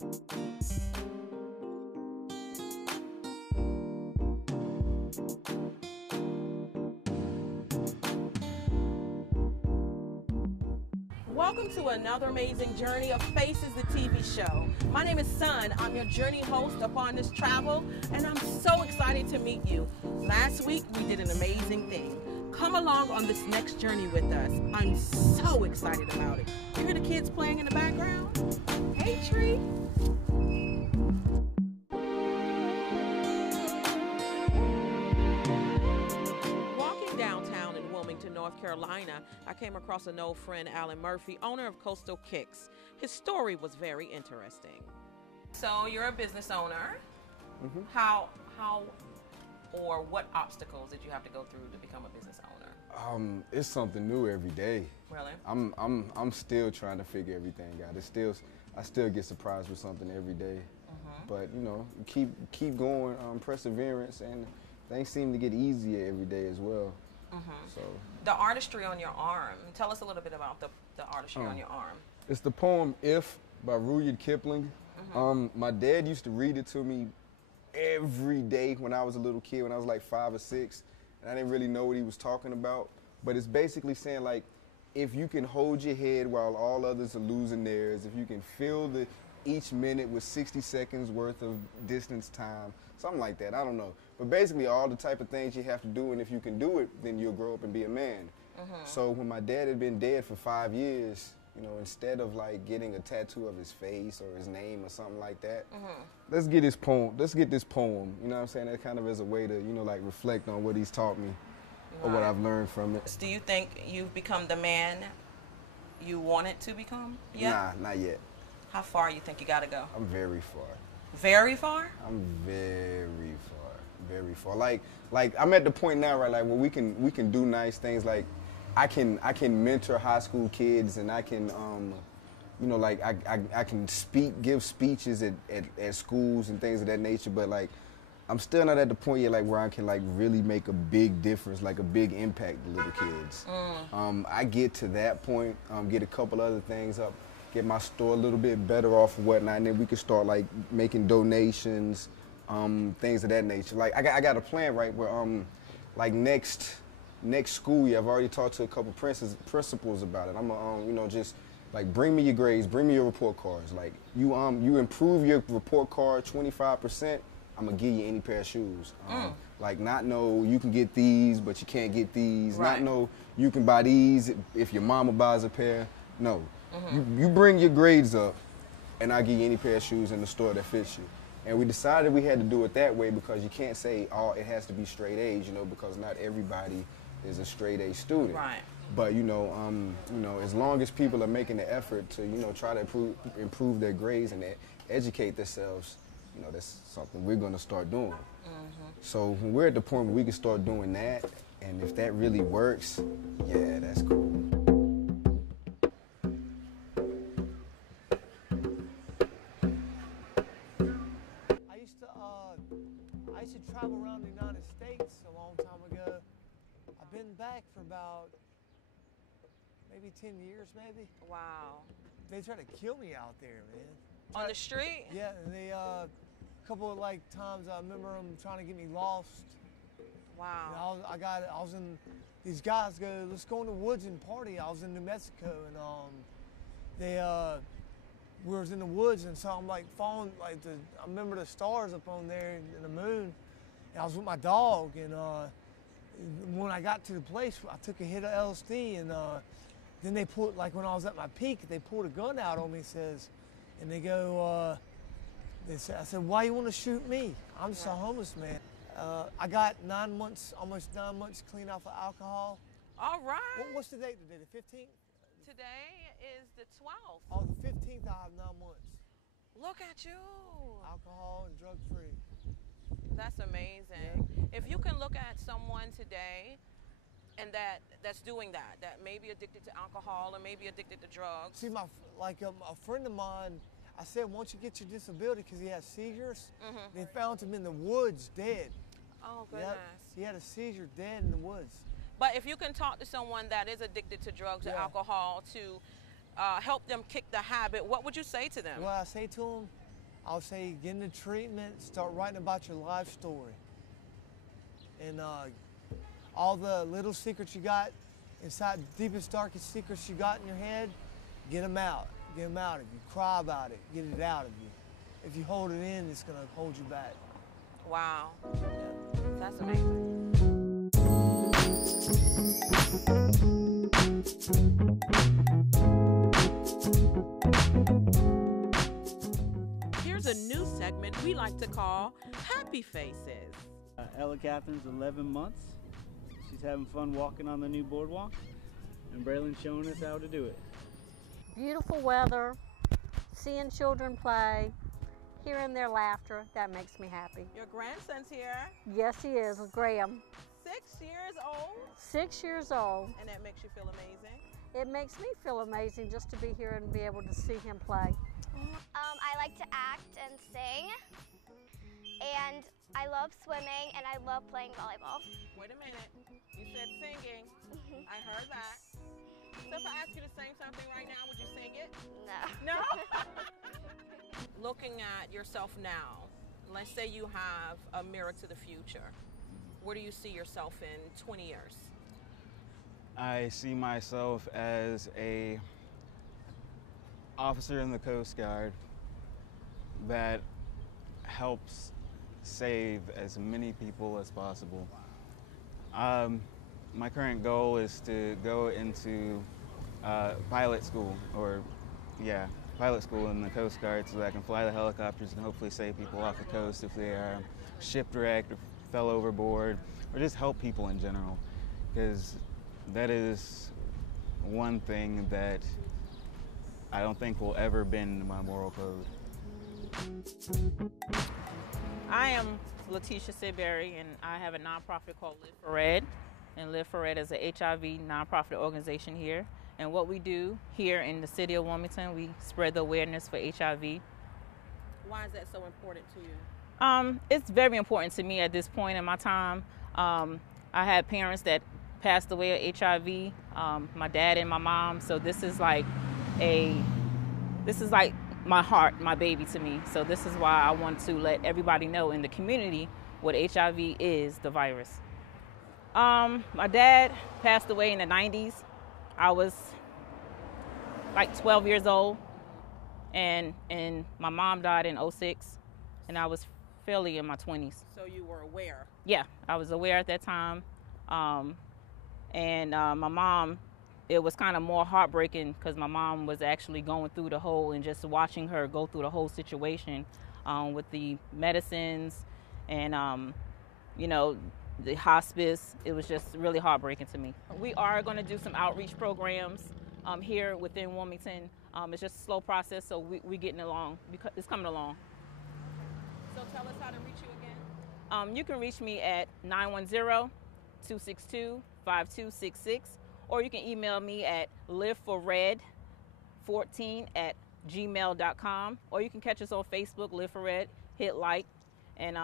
Welcome to another amazing journey of Faces, the TV show. My name is Sun. I'm your journey host upon this travel, and I'm so excited to meet you. Last week, we did an amazing thing. Come along on this next journey with us. I'm so excited about it. You hear the kids playing in the background? Hey, Tree. North Carolina, I came across an old friend, Alan Murphy, owner of Coastal Kicks. His story was very interesting. So you're a business owner. Mm-hmm. How or what obstacles did you have to go through to become a business owner? It's something new every day. Really? I'm still trying to figure everything out. I still get surprised with something every day. Mm-hmm. But you know, keep going, perseverance, and things seem to get easier every day as well. Mm-hmm. So the artistry on your arm. Tell us a little bit about the artistry on your arm. It's the poem "If" by Rudyard Kipling. Mm-hmm. My dad used to read it to me every day when I was a little kid, when I was like 5 or 6, and I didn't really know what he was talking about. But it's basically saying, like, if you can hold your head while all others are losing theirs, if you can fill each minute with 60 seconds worth of distance time, something like that, I don't know. But basically all the type of things you have to do, and if you can do it, then you'll grow up and be a man. Mm-hmm. So when my dad had been dead for 5 years, you know, instead of like getting a tattoo of his face or his name or something like that, mm-hmm. let's get this poem, you know what I'm saying? That kind of as a way to, you know, like reflect on what he's taught me. Right. Or what I've learned from it. Do you think you've become the man you wanted to become yet? Nah, not yet. How far you think you gotta go? I'm very far. Very far? I'm very far, very far. Like I'm at the point now, right? Like where we can do nice things. Like I can mentor high school kids, and I can, you know, like I can give speeches at schools and things of that nature. But like I'm still not at the point yet, like where I can like really make a big difference, like a big impact to little kids. I get to that point, get a couple other things up. Get my store a little bit better off and whatnot, and then we can start like making donations, things of that nature. Like I got a plan, right, where like next school year, I've already talked to a couple principals about it. I'm gonna you know, just like bring me your grades, bring me your report cards. Like you improve your report card 25%, I'm gonna give you any pair of shoes. Like not know you can get these, but you can't get these. Right. Not know you can buy these if your mama buys a pair. No. Mm-hmm. You bring your grades up, and I'll give you any pair of shoes in the store that fits you. And we decided we had to do it that way because you can't say, oh, it has to be straight A's, you know, because not everybody is a straight A student. Right. But you know, as long as people are making the effort to, you know, try to improve their grades and educate themselves, you know, that's something we're going to start doing. Mm-hmm. So when we're at the point where we can start doing that, and if that really works, yeah, that's cool. I used to travel around the United States a long time ago. I've been back for about maybe 10 years, maybe. Wow. They tried to kill me out there, man. On the street? Yeah, and they, a couple of like times I remember them trying to get me lost. Wow. And I was in, these guys go, let's go in the woods and party. I was in New Mexico, and we was in the woods, and so I'm like falling, like I remember the stars up on there and the moon, and I was with my dog, and when I got to the place, I took a hit of LSD, and then they pulled, like when I was at my peak, they pulled a gun out on me, and they go, I said, why you want to shoot me? I'm just a homeless man. I got 9 months, almost 9 months clean off of alcohol. All right. What's the date today, the 15th? Today is the 12th. Oh, the 15th, I have 9 months. Look at you. Alcohol and drug-free. That's amazing. Yeah. If you can look at someone today and that's doing that may be addicted to alcohol or maybe addicted to drugs. See, a friend of mine, I said, once you get your disability, because he has seizures, they found him in the woods dead. Oh, goodness. He had a seizure dead in the woods. But if you can talk to someone that is addicted to drugs or alcohol to help them kick the habit, what would you say to them? Well, I say to them, I'll say get into treatment, start writing about your life story. And all the little secrets you got inside, deepest, darkest secrets you got in your head, get them out. Get them out of you. Cry about it. Get it out of you. If you hold it in, it's going to hold you back. Wow. That's amazing. Here's a new segment we like to call Happy Faces. Ella Catherine's 11 months. She's having fun walking on the new boardwalk, and Braylon's showing us how to do it. Beautiful weather, seeing children play, hearing their laughter, that makes me happy. Your grandson's here. Yes, he is, with Graham. 6 years old. 6 years old. And that makes you feel amazing. It makes me feel amazing just to be here and be able to see him play. I like to act and sing, and I love swimming, and I love playing volleyball. Wait a minute. You said singing. I heard that. So if I ask you to sing something right now, would you sing it? No. No? Looking at yourself now, let's say you have a mirror to the future. Where do you see yourself in 20 years? I see myself as a officer in the Coast Guard that helps save as many people as possible. My current goal is to go into pilot school, pilot school in the Coast Guard, so that I can fly the helicopters and hopefully save people off the coast if they are shipwrecked or fell overboard, or just help people in general, because that is one thing that I don't think will ever bend my moral code. I am Letitia Sidbury, and I have a nonprofit called Live for Red. And Live for Red is a HIV nonprofit organization here. And what we do here in the city of Wilmington, we spread the awareness for HIV. Why is that so important to you? It's very important to me at this point in my time. I had parents that passed away of HIV, my dad and my mom. So this is like my heart, my baby to me. So this is why I want to let everybody know in the community what HIV is, the virus. My dad passed away in the 90s. I was like 12 years old, and my mom died in 06, and I was fairly in my 20s. So you were aware? Yeah, I was aware at that time. My mom, it was kind of more heartbreaking because my mom was actually going through the whole, and just watching her go through the whole situation with the medicines and, the hospice. It was just really heartbreaking to me. We are going to do some outreach programs here within Wilmington. It's just a slow process, so we're getting along. It's coming along. So tell us how to reach you again. You can reach me at 910-262-5266, or you can email me at liveforred14@gmail.com, or you can catch us on Facebook, Live for Red, hit like, and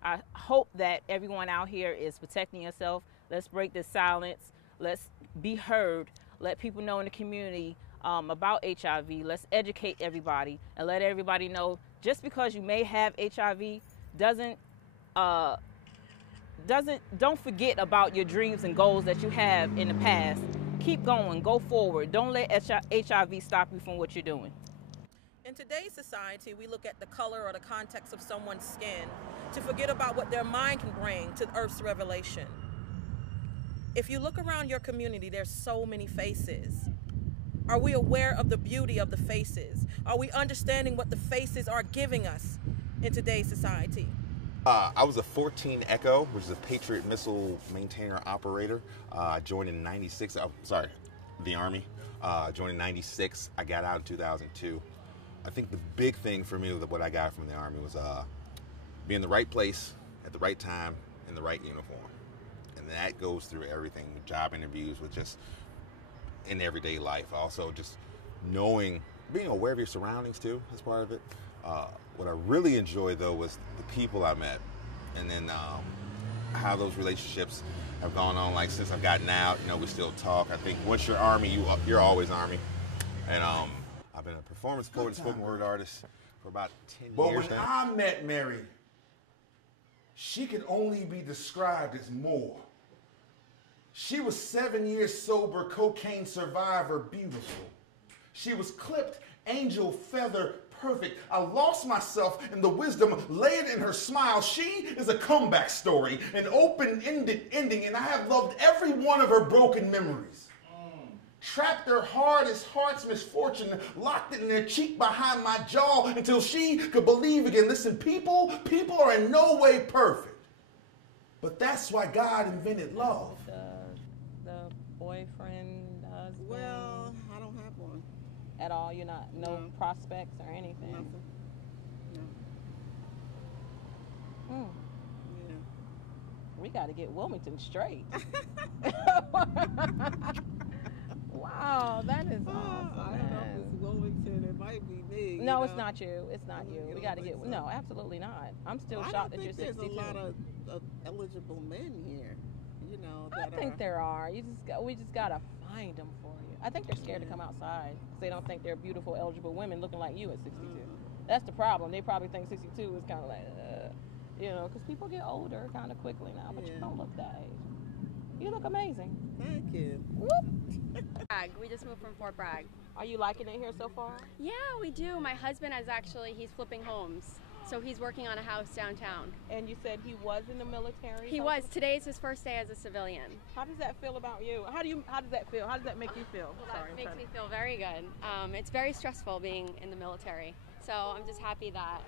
I hope that everyone out here is protecting yourself. Let's break this silence. Let's be heard. Let people know in the community about HIV. Let's educate everybody and let everybody know just because you may have HIV don't forget about your dreams and goals that you have in the past. Keep going, go forward. Don't let HIV stop you from what you're doing. In today's society, we look at the color or the context of someone's skin to forget about what their mind can bring to Earth's revelation. If you look around your community, there's so many faces. Are we aware of the beauty of the faces? Are we understanding what the faces are giving us in today's society? I was a 14 Echo, which is a Patriot missile maintainer operator. I joined in '96. The Army. Joined in '96. I got out in 2002. I think the big thing for me, what I got from the Army, was be in the right place at the right time in the right uniform. And that goes through everything, with job interviews, with just in everyday life. Also just being aware of your surroundings too, as part of it. What I really enjoyed though was the people I met, and then how those relationships have gone on. Like since I've gotten out, we still talk. I think once you're Army, you're always Army. And I've been a performance poet and spoken word artist for about 10 But years when now. I met Mary, she could only be described as more. She was 7 years sober, cocaine survivor, beautiful. She was clipped, angel feather, perfect. I lost myself in the wisdom laid in her smile. She is a comeback story, an open-ended ending, and I have loved every one of her broken memories. Trapped her hard as heart's misfortune, locked it in their cheek behind my jaw until she could believe again. Listen, people are in no way perfect. But that's why God invented love. The boyfriend, husband? Well, I don't have one. At all? You're not, no prospects or anything? Nothing. No. Yeah. We got to get Wilmington straight. Wow, that is awesome. I don't know if it's Wilmington. It might be me. No, it's not you. It's not you. We got to get. So. No, absolutely not. I'm still shocked that you're 62. There's a lot of eligible men here. You know. I think there are. We just gotta find them for you. I think they're scared to come outside because they don't think they're beautiful, eligible women looking like you at 62. That's the problem. They probably think 62 is kind of like, you know, because people get older kind of quickly now. But you don't look that age. You look amazing. Thank you. We just moved from Fort Bragg. Are you liking it here so far? Yeah, we do. My husband he's flipping homes. So he's working on a house downtown. And you said he was in the military? He was. Today is his first day as a civilian. How does that feel about you? How does that feel? How does that make you feel? It makes me feel very good. It's very stressful being in the military. So I'm just happy that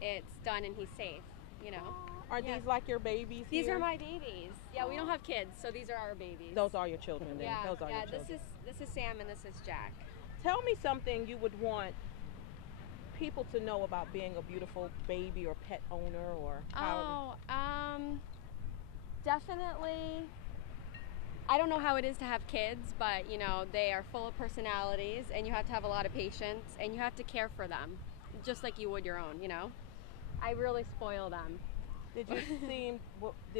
it's done and he's safe, you know. Are these like your babies? These are my babies. Yeah, we don't have kids, so these are our babies. Those are your children then. Yeah, Those are your children. This is Sam and this is Jack. Tell me something you would want people to know about being a beautiful baby or pet owner or how. Definitely. I don't know how it is to have kids, but you know, they are full of personalities and you have to have a lot of patience and you have to care for them just like you would your own, you know. I really spoil them. Did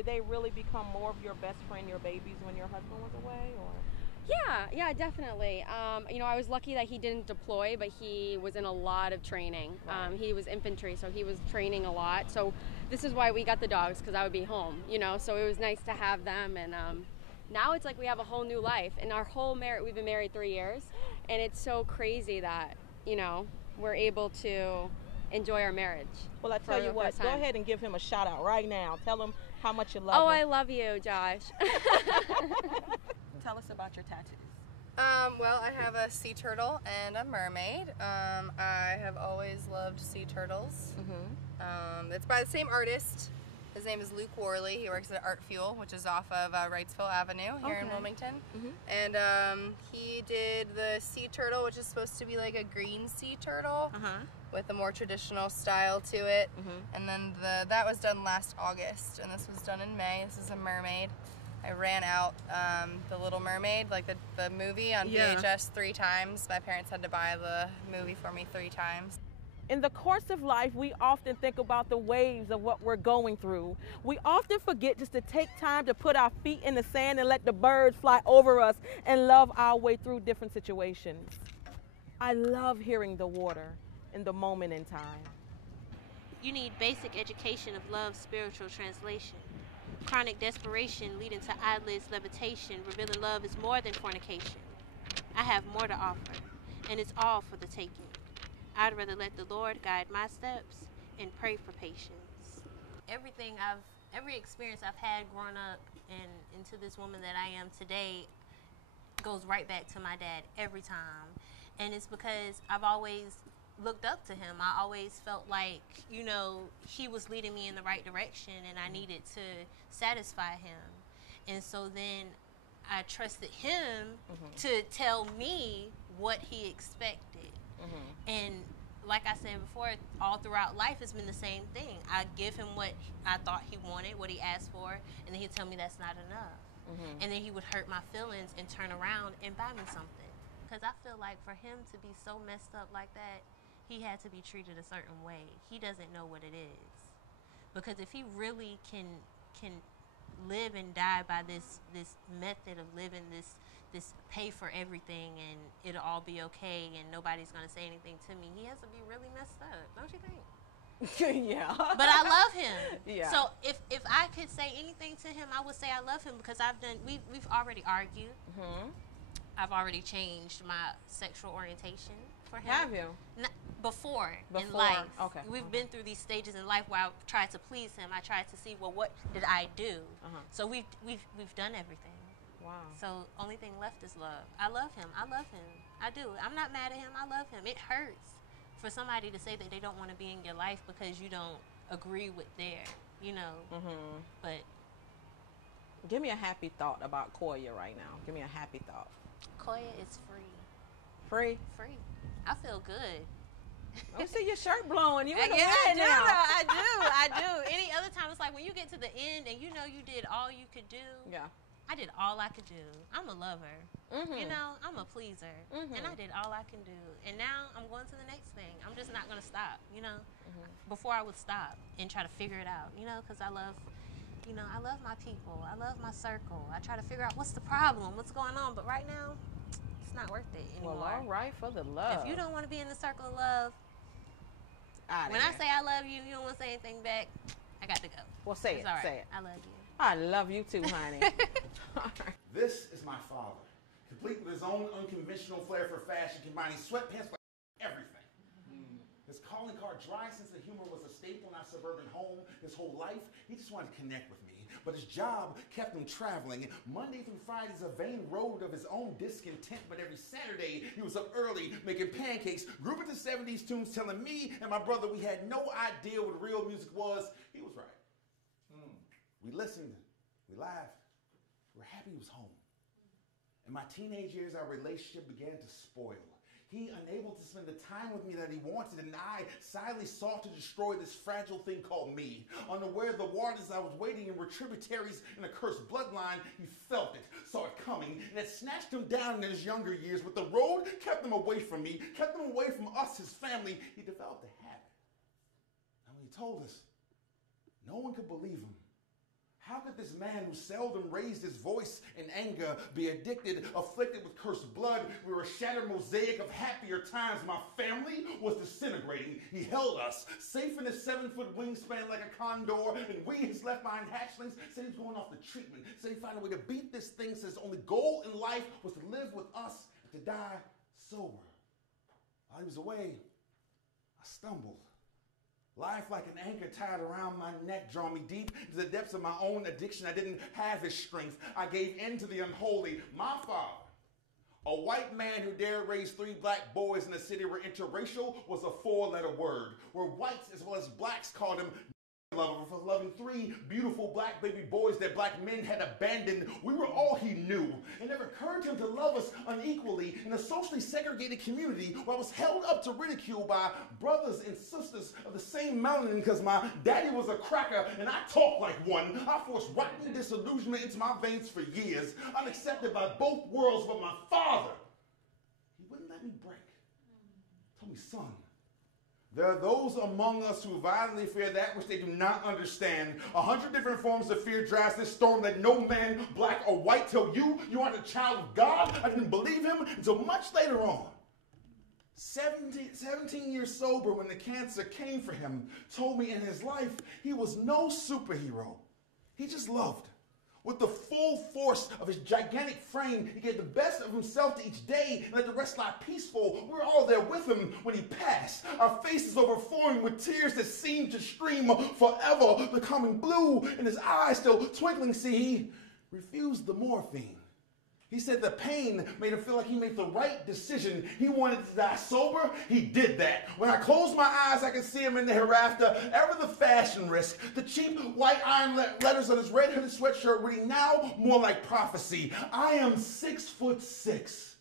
they really become more of your best friend, your babies, when your husband was away, or? Yeah, definitely. You know, I was lucky that he didn't deploy, but he was in a lot of training. Right. He was infantry, so he was training a lot. So this is why we got the dogs, because I would be home, you know, so it was nice to have them. And now it's like we have a whole new life. And our whole we've been married 3 years, and it's so crazy that, you know, we're able to enjoy our marriage. Well, I tell you what, go ahead and give him a shout out right now. Tell him how much you love him. Oh, I love you, Josh. Tell us about your tattoos. Well, I have a sea turtle and a mermaid. I have always loved sea turtles. It's by the same artist. His name is Luke Worley. He works at Art Fuel, which is off of Wrightsville Avenue here in Wilmington. And he did the sea turtle, which is supposed to be like a green sea turtle with a more traditional style to it. And then that was done last August, and this was done in May. This is a mermaid. I ran out The Little Mermaid, like the movie, on VHS 3 times. My parents had to buy the movie for me 3 times. In the course of life, we often think about the waves of what we're going through. We often forget just to take time to put our feet in the sand and let the birds fly over us and love our way through different situations. I love hearing the water in the moment in time. You need basic education of love's spiritual translation. Chronic desperation leading to eyelids levitation, revealing love is more than fornication. I have more to offer, and it's all for the taking. I'd rather let the Lord guide my steps and pray for patience. Every experience I've had growing up and into this woman that I am today goes right back to my dad every time. And it's because I've always looked up to him. I always felt like, you know, he was leading me in the right direction and I needed to satisfy him. And so then I trusted him to tell me what he expected. And like I said before, all throughout life it's been the same thing. I give him what I thought he wanted, what he asked for, and then he'd tell me that's not enough. And then he would hurt my feelings and turn around and buy me something. Because I feel like for him to be so messed up like that, he had to be treated a certain way. He doesn't know what it is. Because if he really can live and die by this method of living, this this pay for everything and it'll all be okay and nobody's gonna say anything to me. He has to be really messed up, don't you think? Yeah. But I love him. Yeah. So if I could say anything to him, I would say I love him because we've already argued. Mm-hmm. I've already changed my sexual orientation for him. Have you? Before in Before, life. okay. We've been through these stages in life where I tried to please him. I tried to see, well, what did I do? So we've done everything. Wow. So only thing left is love. I love him. I love him. I do. I'm not mad at him. I love him. It hurts for somebody to say that they don't want to be in your life because you don't agree with their, But give me a happy thought about Koya right now. Give me a happy thought. Koya is free. Free? Free. I feel good. I see your shirt blowing. You in the Yeah, wind now. I do. Any other time, it's like when you get to the end and you know you did all you could do. Yeah. I did all I could do. I'm a lover. Mm-hmm. I'm a pleaser. Mm-hmm. And I did all I can do. And now I'm going to the next thing. I'm just not going to stop, Before I would stop and try to figure it out, because I love, I love my people. I love my circle. I try to figure out what's the problem, what's going on. But right now, it's not worth it anymore. Well, all right, for the love. If you don't want to be in the circle of love, when I say I love you, you don't want to say anything back, I got to go. Well, say It's it. all right. Say it. I love you. I love you too, honey. This is my father, complete with his own unconventional flair for fashion, combining sweatpants with everything. His calling card dry sense of humor was a staple in our suburban home his whole life. He just wanted to connect with me. But his job kept him traveling. Monday through Fridays, a vain road of his own discontent. But every Saturday, he was up early making pancakes, grooving to 70s tunes, telling me and my brother we had no idea what real music was. He was right. We listened, we laughed, we were happy he was home. In my teenage years, our relationship began to spoil. He, unable to spend the time with me that he wanted, and I silently sought to destroy this fragile thing called me. Unaware of the waters I was wading in were tributaries in a cursed bloodline, he felt it, saw it coming, and it snatched him down in his younger years. But the road kept him away from me, kept him away from us, his family. He developed a habit. And when he told us, no one could believe him. How could this man who seldom raised his voice in anger be addicted, afflicted with cursed blood? We were a shattered mosaic of happier times. My family was disintegrating. He held us, safe in his 7-foot wingspan like a condor, and we, his left behind hatchlings, said he was going off the treatment, said he'd find a way to beat this thing, said his only goal in life was to live with us and to die sober. While he was away, I stumbled. Life like an anchor tied around my neck, draw me deep into the depths of my own addiction. I didn't have his strength. I gave in to the unholy. My father, a white man who dared raise 3 black boys in a city where interracial was a 4-letter word, where whites as well as blacks called him lover for loving 3 beautiful black baby boys that black men had abandoned. We were all he knew. It never occurred to him to love us unequally in a socially segregated community where I was held up to ridicule by brothers and sisters of the same mountain because my daddy was a cracker and I talked like one. I forced rotten disillusionment into my veins for years, unaccepted by both worlds, but my father, he wouldn't let me break. He told me, son, there are those among us who violently fear that which they do not understand. 100 different forms of fear drives this storm that no man, black or white, tell you are the child of God. I didn't believe him until much later on. 17 years sober when the cancer came for him, told me in his life he was no superhero. He just loved. With the full force of his gigantic frame, he gave the best of himself to each day and let the rest lie peaceful. We were all there with him when he passed, our faces overflowing with tears that seemed to stream forever, becoming blue, and his eyes still twinkling. See, he refused the morphine. He said the pain made him feel like he made the right decision. He wanted to die sober. He did that. When I closed my eyes, I could see him in the hereafter. Ever the fashion risk. The cheap white iron letters on his red hooded sweatshirt reading now more like prophecy. I am 6'6",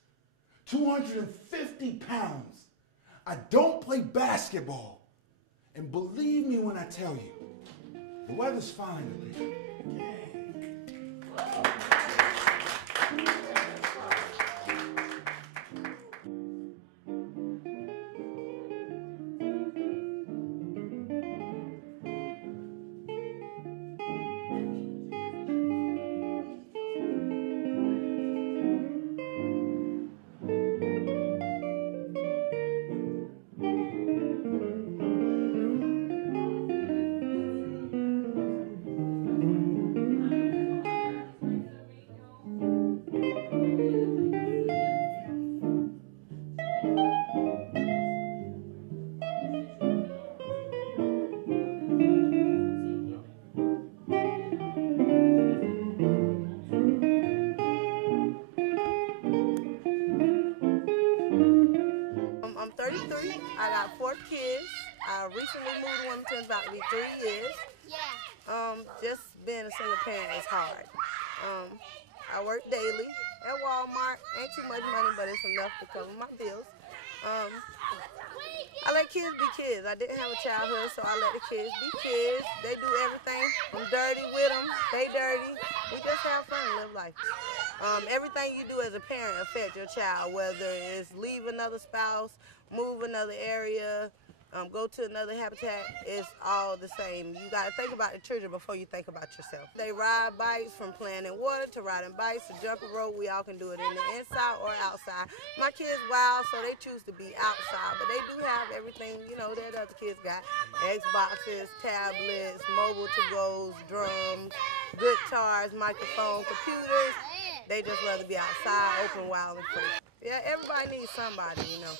250 pounds. I don't play basketball. And believe me when I tell you, the weather's fine today. got 4 kids. I recently moved to Wilmington, about to be 3 years. Just being a single parent is hard. I work daily at Walmart. Ain't too much money, but it's enough to cover my bills. I let kids be kids. I didn't have a childhood, so I let the kids be kids. They do everything. I'm dirty with them. They dirty. We just have fun and live life. Everything you do as a parent affects your child, whether it's leave another spouse, move another area, go to another habitat. It's all the same. You got to think about the children before you think about yourself. They ride bikes, from playing in water to riding bikes to jumping rope. We all can do it in the inside or outside. My kids wild, so they choose to be outside, but they do have everything, you know, that other kids got. Xboxes, tablets, mobile to-goes, drums, guitars, microphones, computers. They just rather be outside, open, wild, and free. Yeah, everybody needs somebody, you know.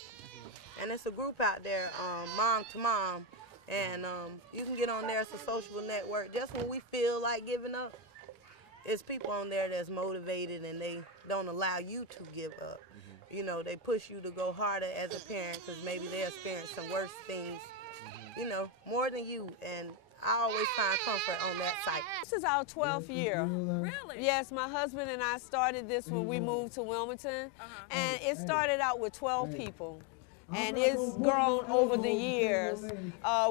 And it's a group out there, Mom to Mom, and you can get on there. It's a social network. Just when we feel like giving up, it's people on there that's motivated and they don't allow you to give up. You know, they push you to go harder as a parent because maybe they experience some worse things, you know, more than you. And I always find comfort on that site. This is our 12th year. Really? Yes, my husband and I started this when we moved to Wilmington, and it started out with 12 people. And it's grown over the years.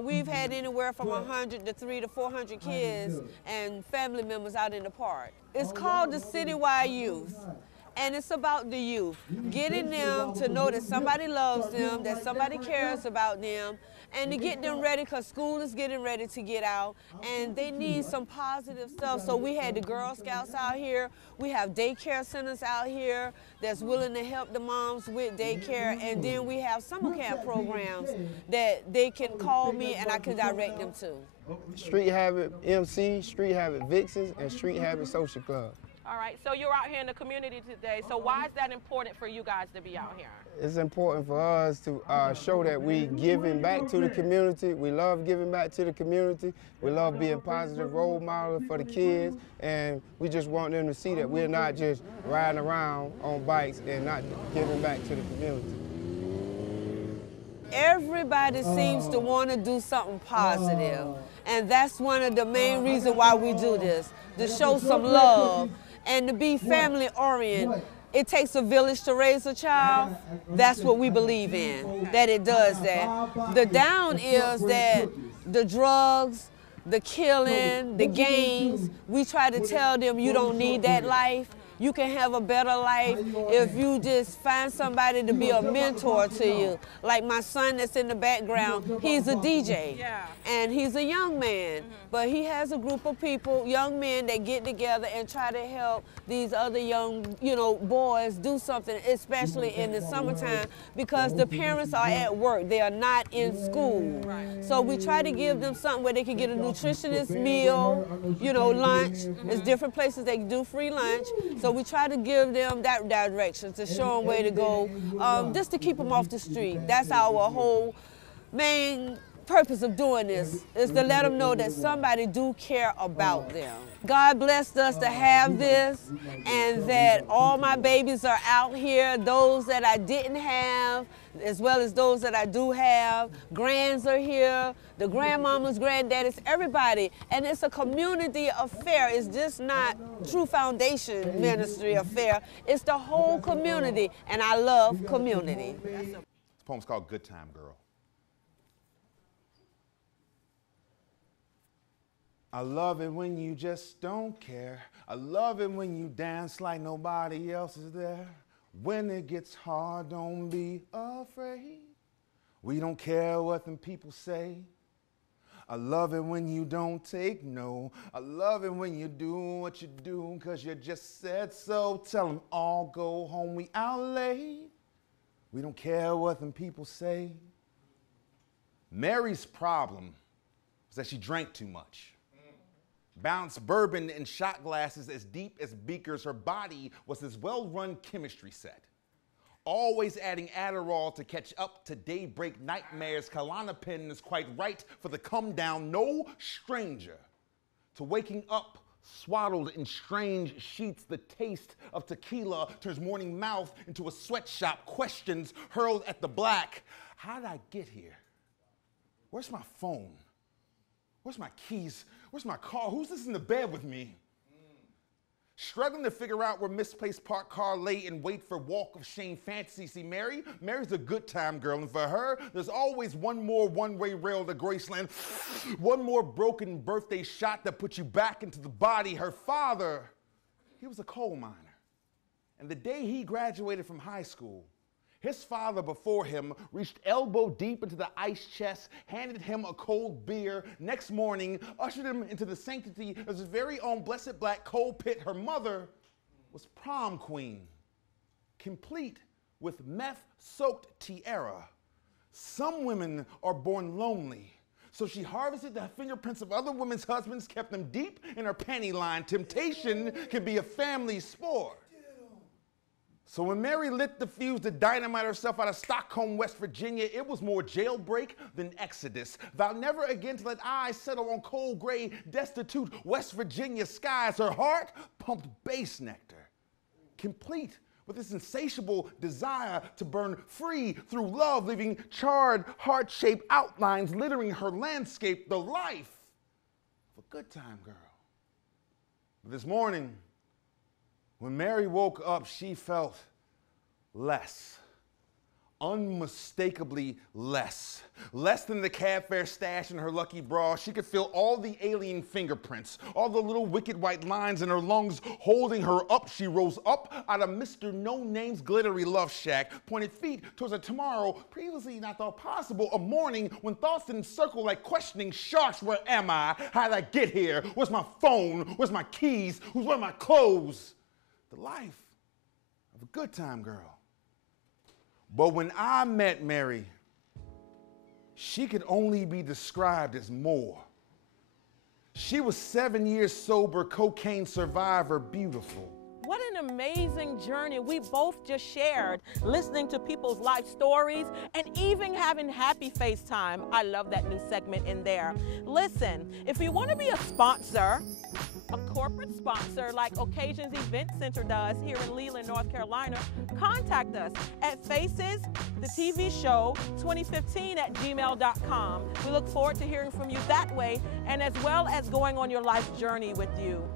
We've had anywhere from 100 to 300 to 400 kids and family members out in the park. It's called the Citywide Youth. And it's about the youth, getting them to know that somebody loves them, that somebody cares about them, and to get them ready because school is getting ready to get out, and they need some positive stuff. So we had the Girl Scouts out here. We have daycare centers out here that's willing to help the moms with daycare, and then we have summer camp programs that they can call me and I can direct them to. Street Habit MC, Street Habit Vixens, and Street Habit Social Club. All right, so you're out here in the community today. So why is that important for you guys to be out here? It's important for us to show that we giving back to the community. We love giving back to the community. We love being positive role models for the kids. And we just want them to see that we're not just riding around on bikes and not giving back to the community. Everybody seems to want to do something positive. And that's one of the main reasons why we do this, to show some love and to be family oriented. It takes a village to raise a child. That's what we believe in, that it does that. The down is that the drugs, the killing, the gangs, we try to tell them you don't need that life. You can have a better life if you just find somebody to be a mentor to you. Like my son that's in the background, he's a DJ, and he's a young man, but he has a group of people, young men, that get together and try to help these other young, boys do something, especially in the summertime, because the parents are at work, they are not in school. So we try to give them something where they can get a nutritionist meal, lunch. There's different places they can do free lunch. So we try to give them that direction, to show them where to go, just to keep them off the street. That's our whole main purpose of doing this, is to let them know that somebody do care about them. God blessed us to have this, and that all my babies are out here, those that I didn't have, as well as those that I do have. Grands are here, the grandmamas, granddaddies, everybody. And it's a community affair. It's just not True Foundation Ministry affair. It's the whole community, and I love community. This poem's called Good Time Girl. I love it when you just don't care. I love it when you dance like nobody else is there. When it gets hard, don't be afraid. We don't care what them people say. I love it when you don't take no. I love it when you do what you do, cause you just said so. Tell them all go home, we out late. We don't care what them people say. Mary's problem was that she drank too much. Balanced bourbon in shot glasses as deep as beakers. Her body was this well-run chemistry set. Always adding Adderall to catch up to daybreak nightmares. Klonopin is quite right for the come down. No stranger to waking up Swaddled in strange sheets, the taste of tequila turns morning mouth into a sweatshop. Questions hurled at the black. How did I get here? Where's my phone? Where's my keys? Where's my car? Who's this in the bed with me? Struggling to figure out where misplaced parked car lay and wait for walk of shame fantasy. See, Mary's a good time girl, and for her, there's always one more one-way rail to Graceland, one more broken birthday shot that puts you back into the body. Her father, he was a coal miner, and the day he graduated from high school, his father before him reached elbow deep into the ice chest, handed him a cold beer. Next morning, ushered him into the sanctity of his very own blessed black coal pit. Her mother was prom queen, complete with meth-soaked tiara. Some women are born lonely, so she harvested the fingerprints of other women's husbands, kept them deep in her panty line. Temptation can be a family sport. So when Mary lit the fuse to dynamite herself out of Stockholm, West Virginia, it was more jailbreak than exodus. Vowed never again to let eyes settle on cold, gray, destitute West Virginia skies. Her heart pumped bass nectar, complete with this insatiable desire to burn free through love, leaving charred, heart-shaped outlines littering her landscape, the life of a good time girl. But this morning, when Mary woke up, she felt less, unmistakably less. Less than the cab fare stash in her lucky bra. She could feel all the alien fingerprints, all the little wicked white lines in her lungs holding her up. She rose up out of Mr. No-Name's glittery love shack, pointed feet towards a tomorrow previously not thought possible, a morning when thoughts didn't circle like questioning sharks. Where am I? How did I get here? Where's my phone? Where's my keys? Where are my clothes? The life of a good time girl. But when I met Mary, she could only be described as more. She was 7 years sober, cocaine survivor, beautiful. What an amazing journey we both just shared, listening to people's life stories and even having happy FaceTime. I love that new segment in there. Listen, if you want to be a sponsor, a corporate sponsor like Occasions Event Center does here in Leland, North Carolina, contact us at Facez, the TV show 2015 at gmail.com. We look forward to hearing from you that way, and as well as going on your life journey with you.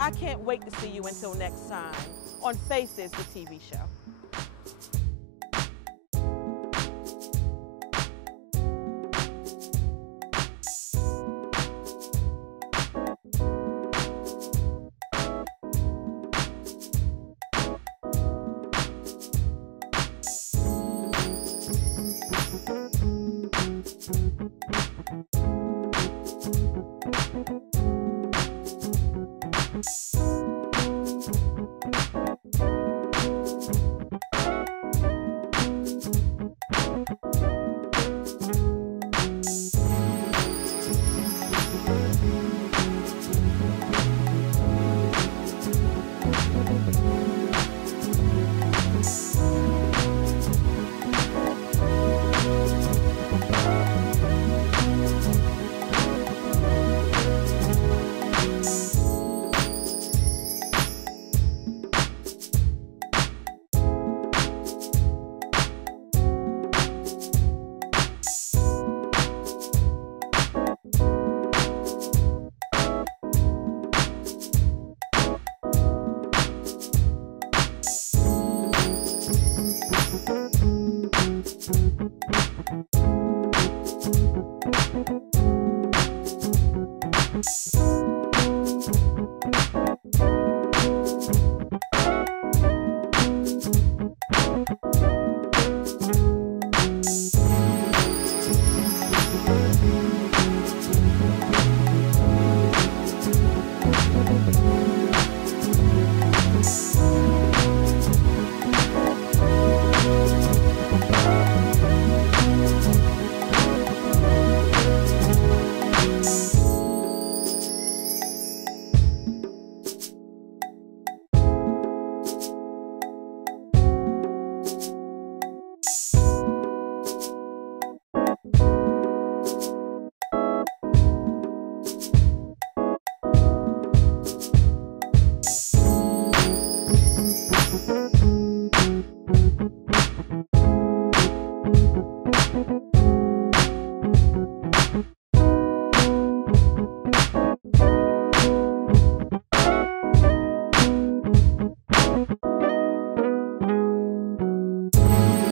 I can't wait to see you until next time on Facez, the TV show.